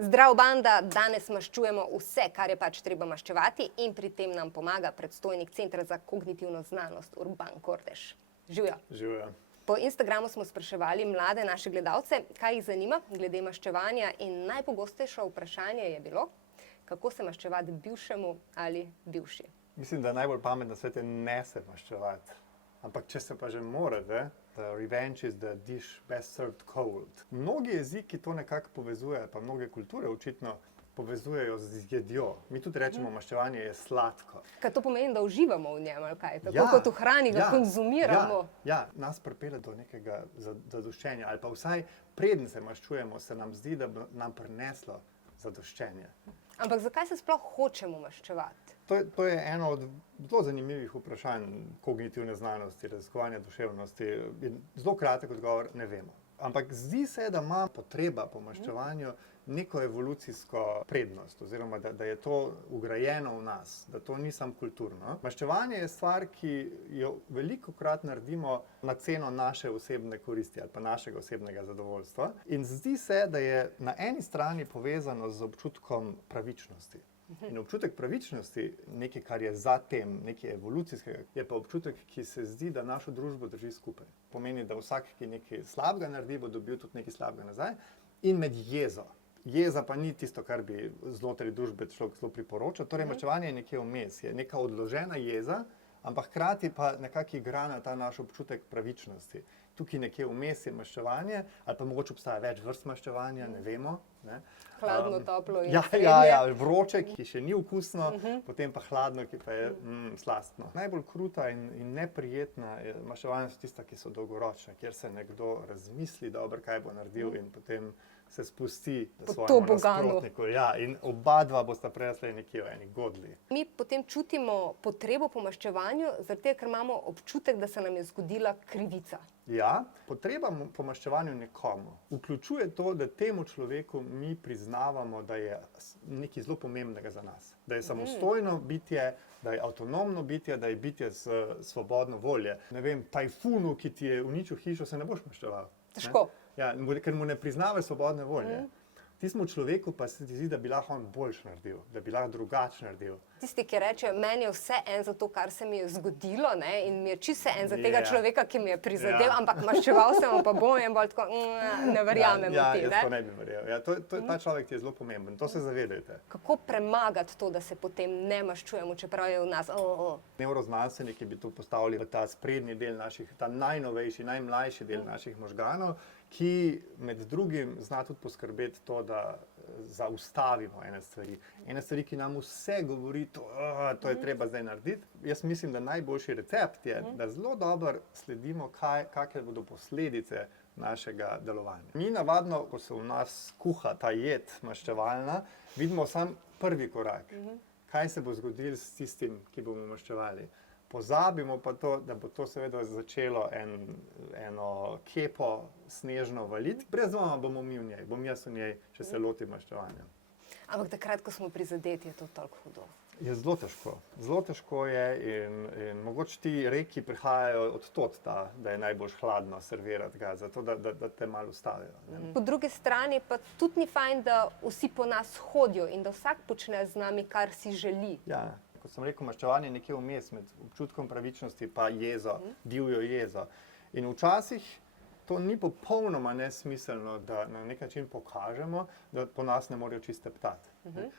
Zdravo, banda, danes maščujemo vse, kar je pač treba maščevati, in pri tem nam pomaga predstojnik Centra za kognitivno znanost Urban Kordež. Živijo. Živijo. Po Instagramu smo spraševali mlade naše gledalce, kaj jih zanima glede maščevanja, in najpogostejše vprašanje je bilo, kako se maščevati bivšemu ali bivši. Mislim, da najbolj pametno na svetu ne se maščevati. Ampak če se pa že morate, the revenge is the dish best served cold. Mnogi jeziki to nekako povezujejo, pa mnoge kulture očitno povezujejo z jedjo. Mi tudi rečemo, maščevanje je sladko. Kaj to pomeni, da uživamo v njem, ali kaj? Tako kot v hrani ga konzumiramo. Ja, nas pripelje do nekega zadoščenja, ali pa vsaj preden se maščujemo, se nam zdi, da bi nam prineslo zadoščenje. Ampak zakaj se sploh hočemo maščevati? To je eno od zelo zanimivih vprašanj kognitivne znanosti, raziskovanja duševnosti. Zelo kratek odgovor, ne vemo. Ampak zdi se, da ima potreba po maščevanju neko evolucijsko prednost, oziroma da je to vgrajeno v nas, da to ni samo kulturno. Maščevanje je stvar, ki jo velikokrat naredimo na ceno naše osebne koristi ali pa našega osebnega zadovoljstva. In zdi se, da je na eni strani povezano z občutkom pravičnosti. In občutek pravičnosti, nekaj, kar je za tem, nekaj evolucijskega, je pa občutek, ki se zdi, da našo družbo drži skupaj. Pomeni, da vsak, ki nekaj slabega naredi, bo dobil tudi nekaj slabega nazaj. In med jezo. Jeza pa ni tisto, kar bi znotraj družbe človek zelo priporočal. Torej, maščevanje je nekje vmes, je neka odložena jeza, ampak hkrati pa nekako igra na ta naš občutek pravičnosti. Tukaj nekje vmes je maščevanje, ali pa mogoče obstaja več vrst maščevanja, ne vemo. Ne? Hladno, toplo in Ja, vroče, ki še ni okusno, potem pa hladno, ki pa je slastno. Najbolj kruta in neprijetna maščevanja so tista, ki so dolgoročna, kjer se nekdo razmisli dobro, kaj bo naredil in potem se spusti svojemu nasprotniku. Ja, in oba dva bosta prerasla nekje v eni godlji. Mi potem čutimo potrebo po maščevanju, zaradi tega, ker imamo občutek, da se nam je zgodila krivica. Ja, potreba po maščevanju nekomu vključuje to, da temu človeku mi priznavamo, da je nekaj zelo pomembnega za nas. Da je samostojno bitje, da je avtonomno bitje, da je bitje s svobodno volje. Ne vem, tajfunu, ki ti je uničil hišo, se ne boš maščeval. Težko. Ja, ker mu ne priznavaš svobodne volje. Tismu človeku pa se ti zdi, da bi lahko on boljš naredil, da bi lahko drugače naredil. Tisti, ki reče, meni je vse en za to, kar se mi je zgodilo, ne, in mi je čisto vse en za tega človeka, ki mi je prizadel, ampak maščeval sem pa bom in bolj tako, ne verjamem v ti. Ja, jaz to ne bi verjel. Ja, ta človek ti je zelo pomemben, to se zavedajte. Kako premagati to, da se potem ne maščujemo, čeprav je v nas Nevroznanstveniki bi to postavili v ta sprednji del naših, ta najnovejši, najmlajši del naših možganov, ki med drugim zna tudi poskrbeti to, da zaustavimo ene stvari. Ene stvari, ki nam vse govori, to je treba zdaj narediti. Jaz mislim, da najboljši recept je, da zelo dobro sledimo, kakšne bodo posledice našega delovanja. Mi navadno, ko se v nas kuha ta jed maščevalna, vidimo samo prvi korak. Kaj se bo zgodilo s tistim, ki bomo maščevali? Pozabimo pa to, da bo to seveda začelo eno kepo snežno valiti. Brez dvoma bomo mi v njej, bom jaz v njej, če se lotim maščevanja. Ampak takrat, ko smo prizadeti, je to toliko hudo. Je zelo težko. Zelo težko je in mogoče ti reki prihajajo od tod, da je najbolj hladno servirati ga, zato da te malo ustavijo. Po drugi strani pa tudi ni fajn, da vsi po nas hodijo in da vsak počne z nami, kar si želi. Ja. Kot sem rekel, maščevanje je nekje vmes med občutkom pravičnosti pa jezo, divjo jezo. In včasih to ni popolnoma nesmiselno, da na nek način pokažemo, da po nas ne morejo čisto teptati.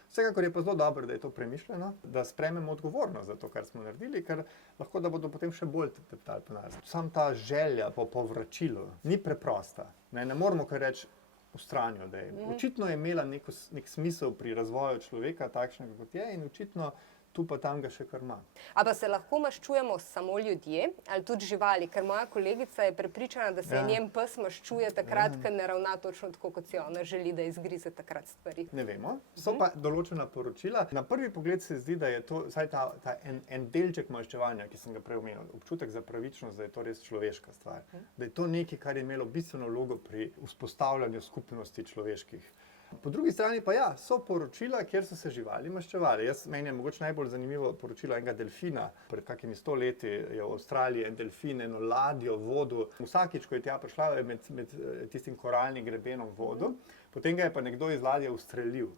Vsekakor je pa zelo dobro, da je to premišljeno, da sprejmemo odgovornost za to, kar smo naredili, ker lahko da bodo potem še bolj teptali po nas. Sam ta želja po povračilu ni preprosta. Ne moramo kar reči vstranjo, da je. Očitno je imela nek smisel pri razvoju človeka, takšnega kot je, in očitno tu pa tam ga še kar ima. A pa se lahko maščujemo samo ljudje ali tudi živali? Ker moja kolegica je prepričana, da se njen pes maščuje takrat, ko ne ravna točno tako, kot si ona želi, da izgrize takrat stvari. Ne vemo. So pa določena poročila. Na prvi pogled se zdi, da je to vsaj ta en delček maščevanja, ki sem ga prej omenil, občutek za pravičnost, da je to res človeška stvar. Da je to nekaj, kar je imelo bistveno vlogo pri vzpostavljanju skupnosti človeških. Po drugi strani pa ja, so poročila, kjer so se živali maščevali. Meni je mogoče najbolj zanimivo poročilo enega delfina. Pred kakimi 100 leti je v Avstraliji en delfin eno ladjo vodil. Vsakič, ko je tja prišla, je med tistim koralnim grebenom vodil. Potem ga je pa nekdo iz ladje ustrelil.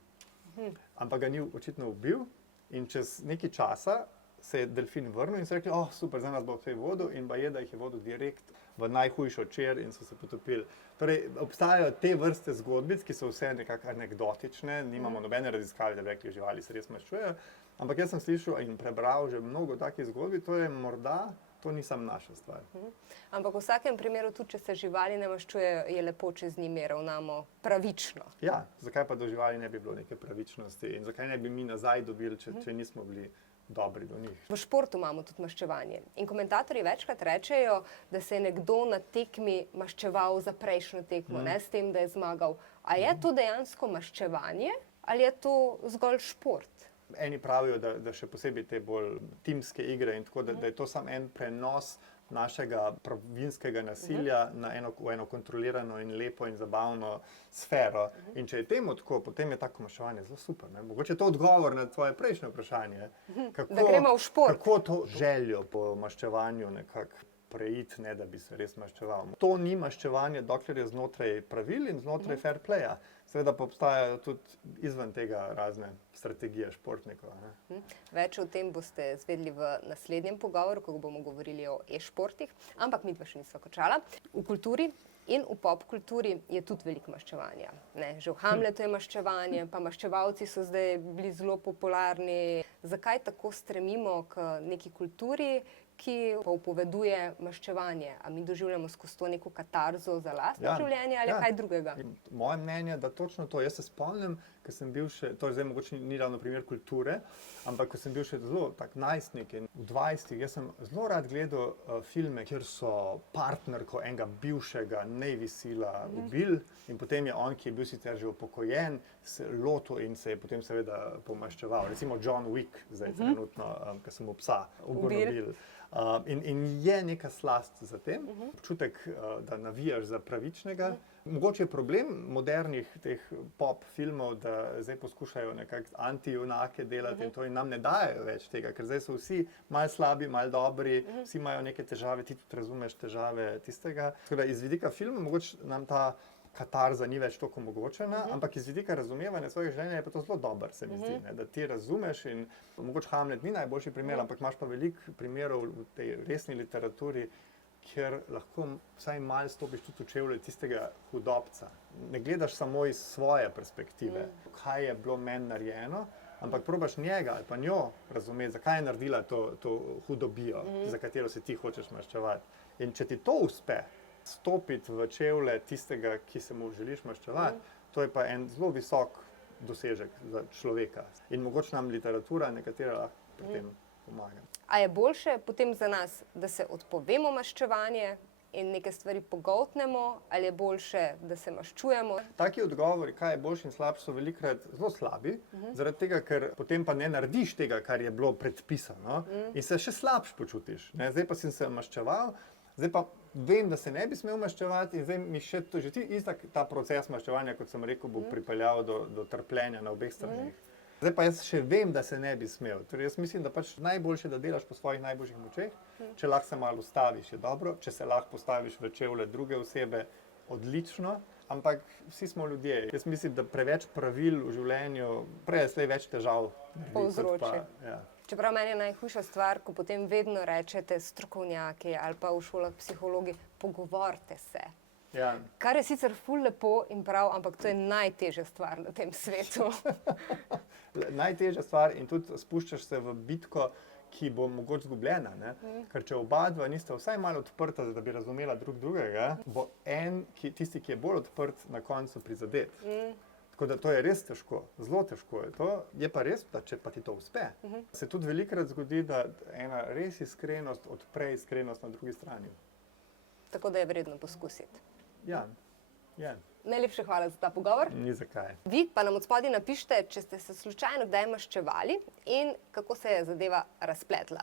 Ampak ga ni očitno ubil in čez nekaj časa se je delfin vrnil in so rekli, super, za nas bo vse vodil, in da jih je vodil direkt v najhujšo čer in so se potopili. Torej, obstajajo te vrste zgodbic, ki so vse nekako anekdotične, nimamo nobene raziskave, da bi rekli, živali se res maščujejo, ampak jaz sem slišal in prebral že mnogo takih zgodbic, to je morda, to ni samo naša stvar. Ampak v vsakem primeru, tudi če se živali ne maščujejo, je lepo, če z njimi ravnamo pravično. Ja, zakaj pa do živali ne bi bilo neke pravičnosti in zakaj ne bi mi nazaj dobili, če nismo bili dobri do njih. V športu imamo tudi maščevanje. In komentatorji večkrat rečejo, da se je nekdo na tekmi maščeval za prejšnjo tekmo, ne s tem, da je zmagal. A je to dejansko maščevanje ali je to zgolj šport? Eni pravijo, da še posebej te bolj timske igre in tako, da je to samo en prenos našega pravinskega nasilja v eno kontrolirano in lepo in zabavno sfero. In če je temu tako, potem je tako maščevanje zelo super. Ne? Mogoče je to odgovor na tvoje prejšnje vprašanje. Da gremo v šport. Kako to željo po maščevanju nekako preiti, ne da bi se res maščeval. To ni maščevanje, dokler je znotraj pravil in znotraj fair playa. Seveda pa obstajajo tudi izven tega razne strategije športnikov. Ne? Več o tem boste izvedeli v naslednjem pogovoru, ko bomo govorili o e-športih, ampak midva še nisva končala. V kulturi in v popkulturi je tudi veliko maščevanja. Že v Hamletu je maščevanje, pa maščevalci so zdaj bili zelo popularni. Zakaj tako stremimo k neki kulturi, ki pa upoveduje maščevanje? A mi doživljamo skozi to neko katarzo za lastno življenje ali kaj drugega? Moje mnenje je, da točno to. Jaz se spomnim, ko sem bil še, to je zdaj mogoče ni ravno primer kulture, ampak ko sem bil še zelo tak najstnik in v 20-ih, jaz sem zelo rad gledal filme, kjer so partnerko enega bivšega Navy Seala ubili in potem je on, ki je bil sicer že upokojen, se lotil in se je potem seveda pomaščeval. Recimo John Wick, zdaj trenutno, ko sem mu psa ubil. In je neka slast za tem, občutek, da navijaš za pravičnega. Mogoče je problem modernih teh pop filmov, da zdaj poskušajo nekako antijunake delati in to in nam ne dajo več tega, ker zdaj so vsi malo slabi, malo dobri, vsi imajo neke težave, ti tudi razumeš težave tistega. Tako da iz vidika filma mogoče nam ta katarza ni več toliko omogočena, ampak iz vidika razumevanja svojega življenja je pa to zelo dobro, se mi zdi, ne? Da ti razumeš in mogoče Hamlet ni najboljši primer, ampak imaš pa veliko primerov v tej resni literaturi, kjer lahko vsaj malo stopiš tudi v čevlje tistega hudobca. Ne gledaš samo iz svoje perspektive, kaj je bilo meni narejeno, ampak probaš njega ali pa njo razumeti, zakaj je naredila to hudobijo, za katero se ti hočeš maščevati. In če ti to uspe, stopiti v čevlje tistega, ki se mu želiš maščevati, to je pa en zelo visok dosežek za človeka. In mogoče nam literatura nekatera lahko pri tem pomaga. A je boljše potem za nas, da se odpovemo maščevanje in neke stvari pogoltnemo, ali je boljše, da se maščujemo? Taki odgovori, kaj je boljši in slabši, so velikokrat zelo slabi, zaradi tega, ker potem pa ne narediš tega, kar je bilo predpisano in se še slabš počutiš. Ne? Zdaj pa sem se maščeval, zdaj pa vem, da se ne bi smel maščevati in zdaj mi še to, že itak ta proces maščevanja, kot sem rekel, bo pripeljal do trpljenja na obeh stranih. Zdaj pa jaz še vem, da se ne bi smel. Torej jaz mislim, da pač najboljše, da delaš po svojih najboljših močeh. Če lahko se malo ustaviš, je dobro. Če se lahko postaviš v čevlje druge osebe, odlično. Ampak vsi smo ljudje. Jaz mislim, da preveč pravil v življenju, prej je slej več težav povzroči. Čeprav meni je najhujša stvar, ko potem vedno rečete strokovnjaki ali pa v šolah psihologi, pogovorite se. Ja. Kar je sicer ful lepo in prav, ampak to je najtežja stvar na tem svetu. Najtežja stvar in tudi spuščaš se v bitko, ki bo mogoče zgubljena. Ne? Ker če oba dva nista vsaj malo odprta, da bi razumela drug drugega, bo tisti, ki je bolj odprt, na koncu prizadet. Tako da to je res težko, zelo težko je to. Je pa res, da če pa ti to uspe, se tudi velikokrat zgodi, da ena res iskrenost odpre iskrenost na drugi strani. Tako da je vredno poskusiti. Ja. Najlepša hvala za ta pogovor. Ni zakaj. Vi pa nam od spodaj napišite, če ste se slučajno kdaj maščevali in kako se je zadeva razpletla.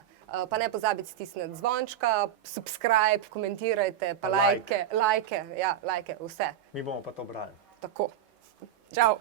Pa ne pozabite stisniti zvončka, subscribe, komentirajte, pa lajke, vse. Mi bomo pa to brali. Tako. Čau!